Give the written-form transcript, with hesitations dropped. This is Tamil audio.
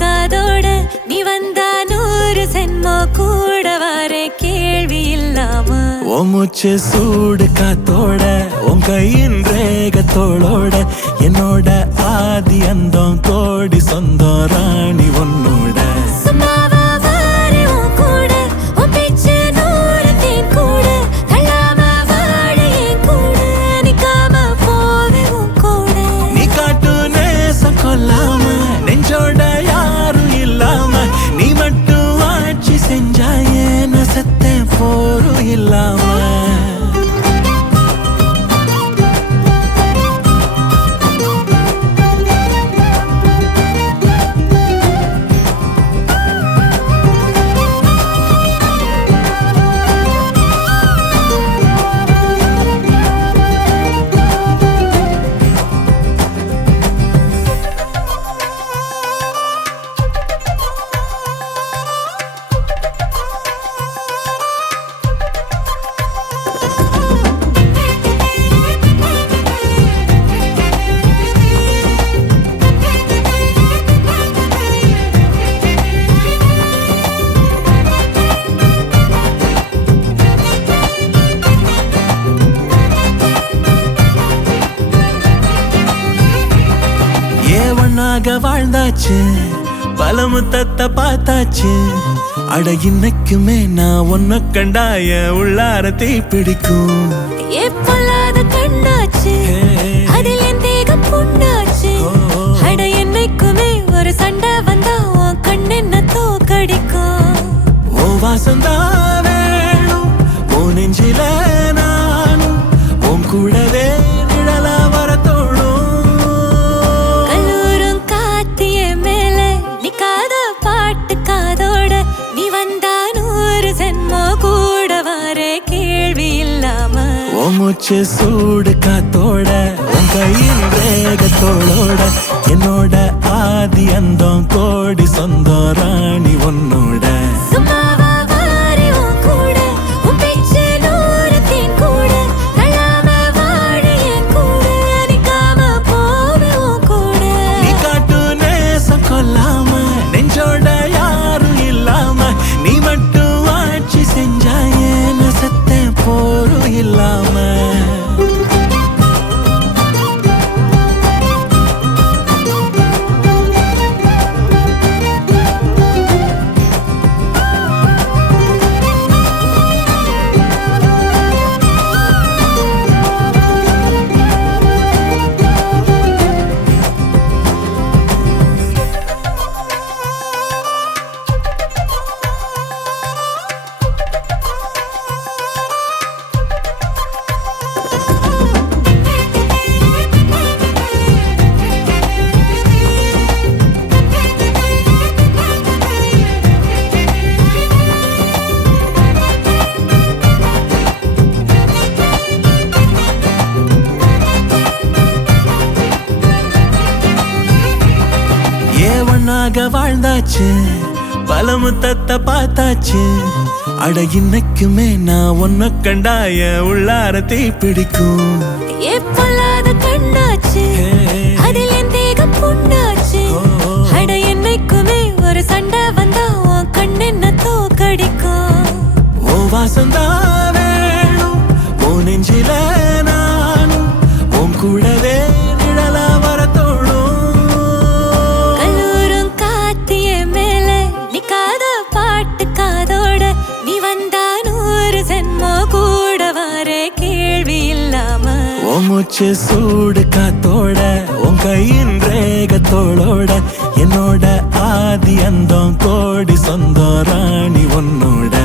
காதோட நீ வந்தா 100 சென்மோ கூட வர கேள்வி இல்லாம உன் மூச்சு சூடு காத்தோட உன் கையின் ரேகத்தோளோட என்னோட ஆதி அந்தம் கோடி சொந்தம் ராணி உன்னோட சும்மாவா வாரு உன் கூட உன் பேச்சு 100 தேன் கூட கல்லாம வாழ என் கூட நிக்காம போவே உன் கூட நீ காட்டு நேசம் கொல்லாம நெஞ்சோட யாரும் இல்லாம நீ மட்டும் ஆட்சி செஞ்சாயே நான் செத்தேன் போரும் இல்லாம வாழ்ந்தாச்சு பல முத்தத்தை பார்த்தாச்சு அட இன்னைக்குமே நான் உன்னை கண்டாய உள்ளார தீ பிடிக்கும் எப்பொல்லாத கண்ணாச்சு அதில் என் தேகம் புண்ணாச்சு அட என்னைக்குமே ஒரு சண்டை வந்தா உன் கண்ணென்ன தோக்கடிக்கும் ஓ வாசந்தான் வேணும் ஓ நெஞ்சில நானும் உன் கூடவே நிழலா வர தோணும் பாட்டு காதோட நீ வந்தா 100 சென்மோ கூட வர கேள்வி இல்லாம உன் மூச்சு சூடு காத்தோட உன் கையின் ரேகத்தோளோட என்னோட ஆதி அந்தம் கோடி சொந்தம் ராணி உன்னோட சும்மாவா வாரு உன் கூட உன் பேச்சு 100 தேன் கூட கல்லாம வாழ என் கூட நிக்காம போவே உன் கூட நீ காட்டு நேசம் கொல்லாம நெஞ்சோட யாரும் இல்லாம நீ மட்டும் ஆட்சி செஞ்சாயே நான் செத்தேன் போரும் இல்லாம வாழ்ந்தாச்சு பல முத்தத்தை பார்த்தாச்சு அட இன்னைக்குமே நான் உன்னை கண்டாய உள்ளார தீ பிடிக்கும் எப்பொல்லாத கண்ணாச்சு அதில் என் தேகம் புண்ணாச்சு அட என்னைக்குமே ஒரு சண்டை வந்தா உன் கண்ணென்ன தோக்கடிக்கும் ஓ வாசந்தான் வேணும் ஓ நெஞ்சில நானும் உன் கூடவே நிழலா வர தோணும் பாட்டு காதோட நீ வந்தா 100 சென்மோ கூட வர கேள்வி இல்லாம உன் மூச்சு சூடு காத்தோட உன் கையின் ரேகத்தோளோட என்னோட ஆதி அந்தம் கோடி சொந்தம் ராணி உன்னோட